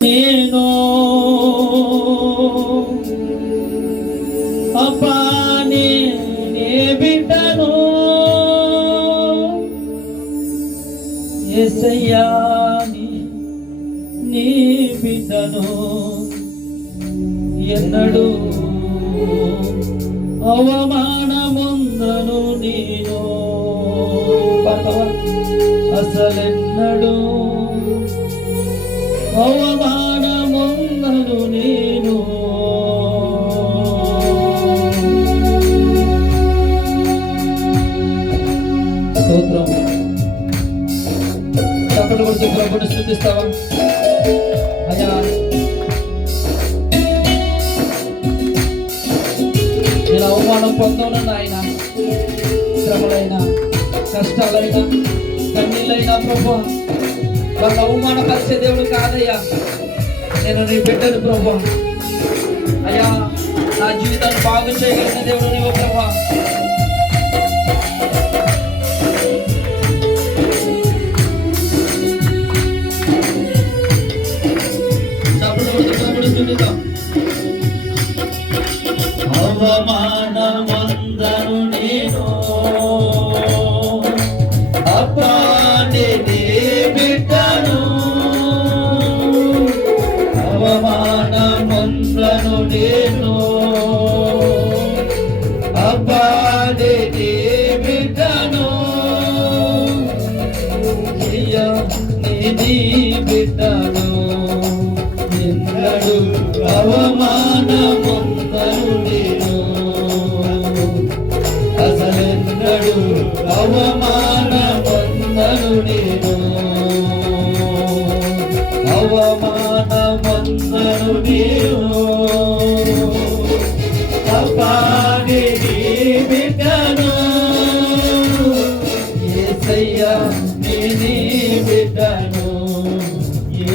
నేను అప్పా నే బిడ్డను యేసయ్యా నీ బిడ్డను ఎన్నడూ అవమానముందను నేను అసలెన్నడూ అవమానముందను నేను స్తోత్రం. చప్పట్లు కొడుతూ ప్రభువుని స్తుతిస్తావా? అయ్యా నేను అవమానం పొందను ఆయన, శ్రమలైనా కష్టాలైనా కన్నీళ్ళైనా ప్రభు వాళ్ళ అవమానపరిచే దేవుడు కాదయ్యా. నేను నీ బిడ్డను ప్రభు. అయ్యా నా జీవితాన్ని బాగు చేయగలిగిన దేవుడు నీవు ప్రభు. అవమానమందను నేను అప్పా నీ బిడ్డను, అవమానమందను నేను అప్పా నీ బిడ్డను, నీ బిడ్డను ఎన్నడూ అవమానమందను నేను అసలెన్నడూ అవమానమందను నేను అవమానమందను నేను అప్పా నీ బిడ్డను యేసయ్యా నీ బిడ్డను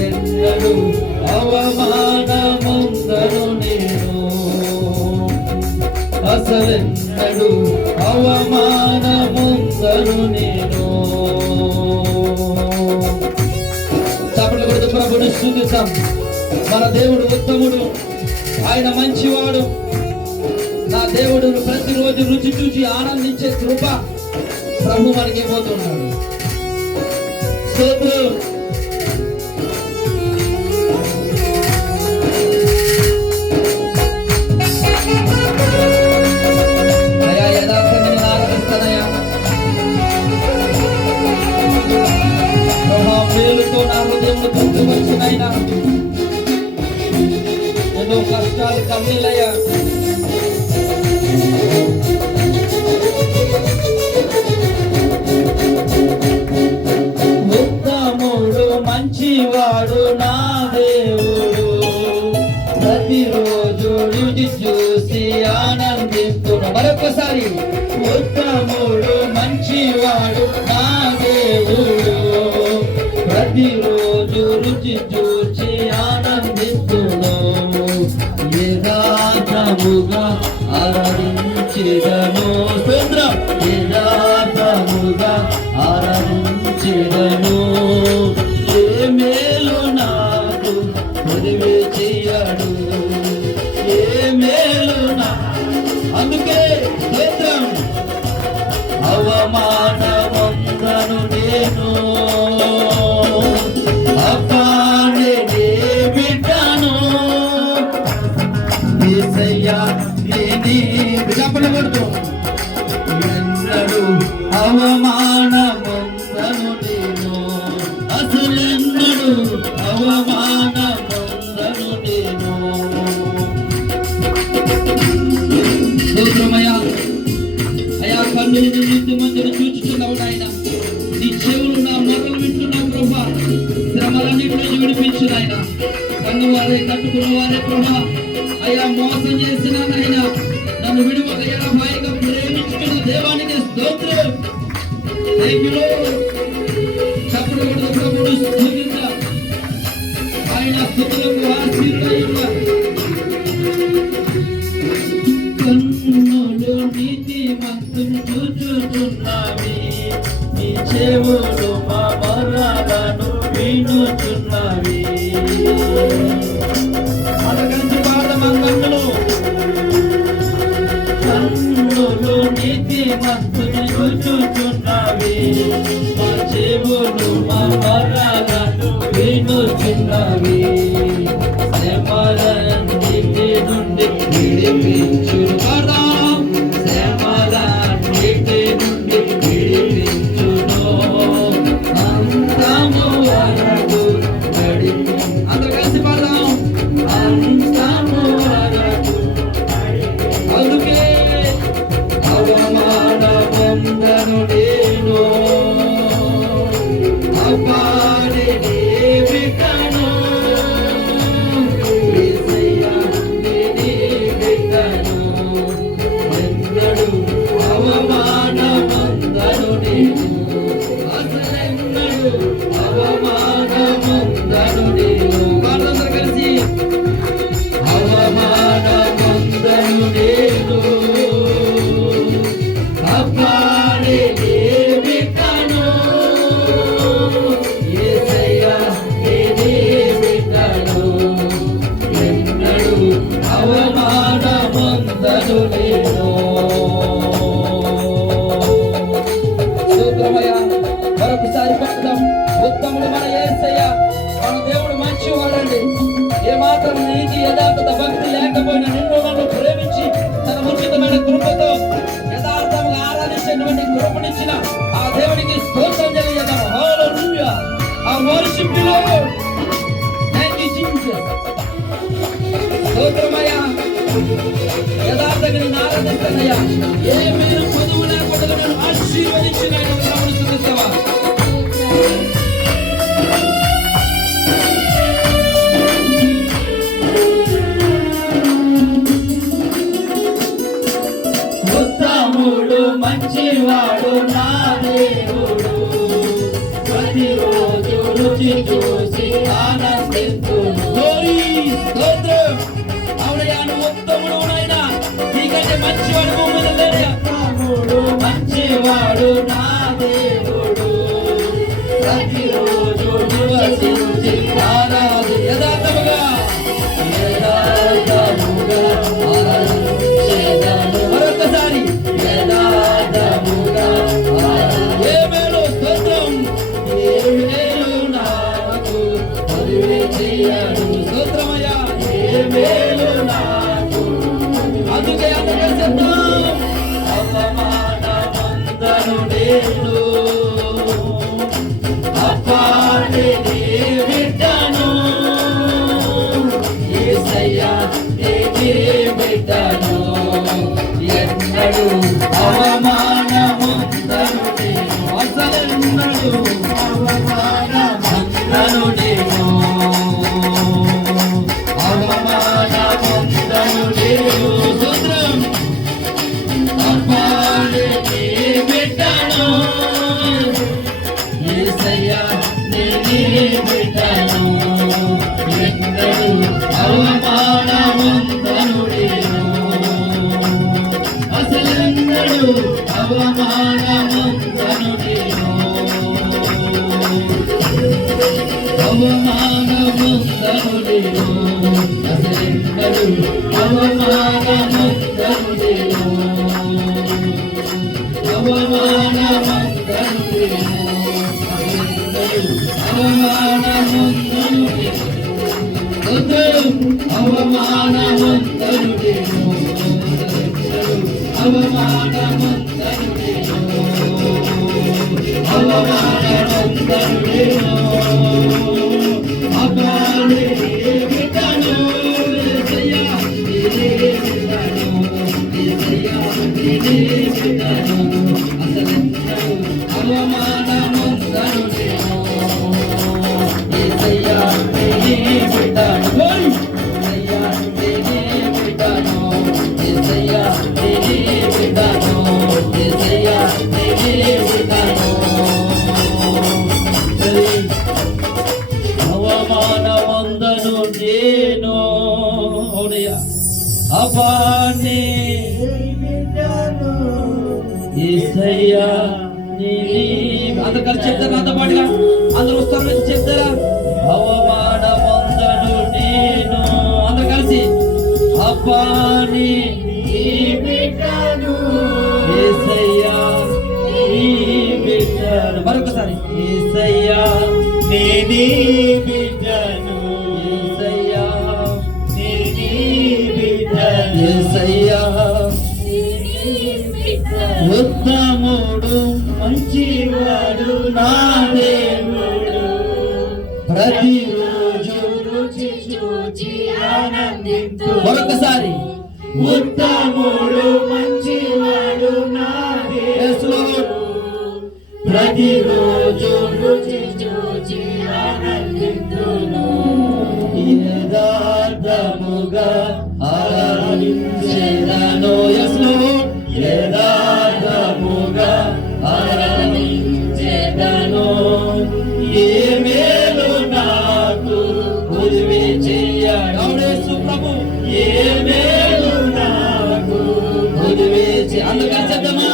ఎన్నడూ అవమానమందను నేను అసలెన్నడూ అవమానమందను నేను. చప్పట్లు కొడుతూ ప్రభువుని స్తుతిస్తాం. మన దేవుడు ఉత్తముడు, ఆయన మంచివాడు. నా దేవుడు ప్రతిరోజు రుచి చూచి ఆనందించే కృప ప్రభు మనకి ఇవ్వబోతున్నాడు. స్తోత్రం. నా హృదయంలో తృప్తిపరిచినైనా ఎన్నో కష్టాలు కన్నీలయ్యా. ఉత్తముడు మంచివాడు నా దేవుడు, ప్రతిరోజు రుచి చూసి ఆనందిస్తున్నా. మరొకసారి ఉత్తముడు మంచివాడు నా దేవుడు, ప్రతిరోజు రుచి చూచి ఆనందిస్తున్నాము. యథార్థముగా ఆరాధించెదను, యథార్థముగా ఆరాధించెదను. ఏ మేలు నాకు పొదివి చెయ్యడు, ఏ మేలు అందుకే అవమానమందను నేను అప్పా నీ బిడ్డను యేసయ్యా నీ చప్పట్లు కొడుతూ ఎన్నడూ అవమానమందను నేను అసలెన్నడూ అవమానమందను నేను. స్తోత్రమయ్యా. అయా కన్నులు నిన్ను మందిని చూచుతున్నావు నాయన, నీ చెవులు నా మొదలు వింటున్నావు ప్రభా. శ్రమలన్నింటినీ విడిపించు నాయన. కన్ను వారే కట్టుకున్న వారే ప్రభా అయ్యా మోసం చేసిన నాయన నన్ను విడువకయ్యా హాయిగా ప్రేమించుకున్న దేవానికి స్తోత్రం. చప్పుడు ప్రభుడు స్తుతిద్దాం. ఆయన స్తుతులకు ఆశీర్వదిద్దాం. కన్నులు నీతిమంతుని చూచుచున్నవి, నీ చెవులు మా మరణాలను వినుచున్నవి. అందుకని పాడదామా కన్నులు నీతి మంతుని రుచుచున్నవి, మా చెవులు మా మరణాలను వినుచున్నవి. శ్రమలన్నిటి నుండి విడిపించును, శ్రమలన్నిటి నుండి విడిపించును, అంతము వరకు నడిపి. అందరూ కలిసి పాడదాం. అంతము వరకు. అందుకే అవమానమందను నేను అపాడి బిడ్డను, యేసయ్యా నీ బిడ్డను, ఎన్నడూ అవమానమందను నేను, అసలెన్నడూ అవమానమందను నేను. వాళ్ళందరూ కలిసి అవమానమందను నేను అపాడి బిడ్డను, యేసయ్యా నీ బిడ్డను, ఎన్నడూ అవమానమందను నేను. స్తోత్రమయ్యా. మరొకసారి పాడదాం. ఉత్తముడు మన యేసయ్యా, మన దేవుడు మంచివాడండి. ఏమాత్రం నీతి యథార్థత భక్తి లేకపోయినా నిన్ను నన్ను ప్రేమించి తన ఉచితమైన కృపతో యథార్థంగా ఆరాధించేటువంటి కృపనిచ్చిన ఆ దేవునికి స్తోత్రం తెలియజేద్దాం. హల్లెలూయా. ఆ worship you lord. Thank you Jesus. స్తోత్రమయ్యా. యథార్థంగా నిన్ను ఆరాధిస్తానయ్యా. ఏ మీరు పొదువు లేకుండా నన్ను ఆశీర్వదించిన ప్రభువుని స్తుతిస్తావా? ఉత్తముడు మంచివాడు నా దేవుడు, ప్రతిరోజు రుచి చూసి ఆనందించును. స్తోత్రం. అవునయ్యా, నువ్వు ఉత్తముడు నాయనా, నీకంటే మంచివాడు భూమి మీద లేడయ్యా. ఉత్తముడు మంచివాడు నా దేవుడు, ప్రతిరోజు నివసించి ఆరాధి యథార్థముగా యథార్థముగా ఆరాధించెదను. మరొకసారి యథార్థముగా ఏ మేలు స్తోత్రం, ఏ మేలు నాకు మరువే చేయడు. స్తోత్రమయ్యా. ఏ మేలు నాకు. అందుకే అందరూ చెప్తాం. అవమానమందను నేను అపాడి బిడ్డను, యేసయ్యా నీ బిడ్డను, ఎన్నడూ అవమానమందను నేను, అసలెన్నడూ అవమానమందను నేను, అవమానమందను నేను. స్తోత్రం. అపాడి బిడ్డను, యేసయ్యా నీ బిడ్డను, ఎన్నడూ అవమానమందను నేను, అసలెన్నడూ అవమానమందను నేను, అవమానమందను నేను, అసలెన్నడూ అవమానమందను నేను, అవమానమందను నేను, అవమానమందను నేను. అవమానమందను నేను, అవమానమందను నేను, అవమానమందను నేను, అపాడి బిడ్డను, యేసయ్యా నీ బిడ్డను, యేసయ్యా నీ బిడ్డను, అసలెన్నడూ అవమానమందను నేను, యేసయ్యా నీ బిడ్డను, యేసయ్యా నీ బిడ్డను, యేసయ్యా నీ బిడ్డను, యేసయ్యా నీ బిడ్డను. అవమానమందను నేను అపాని యేసయ్యా అందరు కలిసి చెప్తారా? నాతో పాటుగా అందరూ వస్తారు చెప్తారా? అవమానమందను అబ్బాని యేసయ్యా నీ బిడ్డను. మరొకసారి యేసయ్యా నేనీ బిడ్డను, యేసయ్యా నేనీ బిడ్డను, యేసయ్యా ఉత్తముడు మంచివాడు నా దేవుడు, ప్రతిరోజు రుచి చూచి ఆనందించు. మరొకసారి ఉత్తముడు మంచివాడు నా దేవుడు, ప్రతిరోజు రుచి చూచి ఆనందించును. యథార్థముగా ఆరాధించెదను. Yes, Lord. యథార్థముగా ఆరాధించెదను. ఏ మేలు నాకు ఉదివి చెయ్యడు యేసు ప్రభు ఏ మేలు నాకు ఉదివి అందుకని చెప్తామా,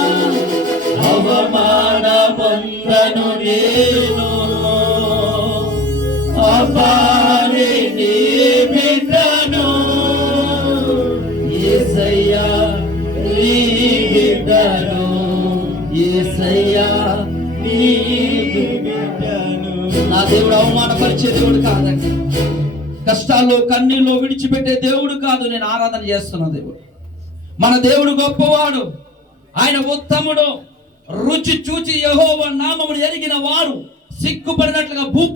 అవమాన పొందను నేను అపారి నీ బిడ్డను. యేసయ్యా నీ బిడ్డను, యేసయ్యా నీ బిడ్డను. నా దేవుడు అవమానపరిచే దేవుడు కాదండి. కష్టాల్లో కన్నీళ్ళు విడిచిపెట్టే దేవుడు కాదు. నేను ఆరాధన చేస్తున్న దేవుడు, మన దేవుడు గొప్పవాడు, ఆయన ఉత్తముడు. రుచి చూచి యెహోవా నామమును ఎరిగిన వారు సిగ్గుపడినట్లుగా భూ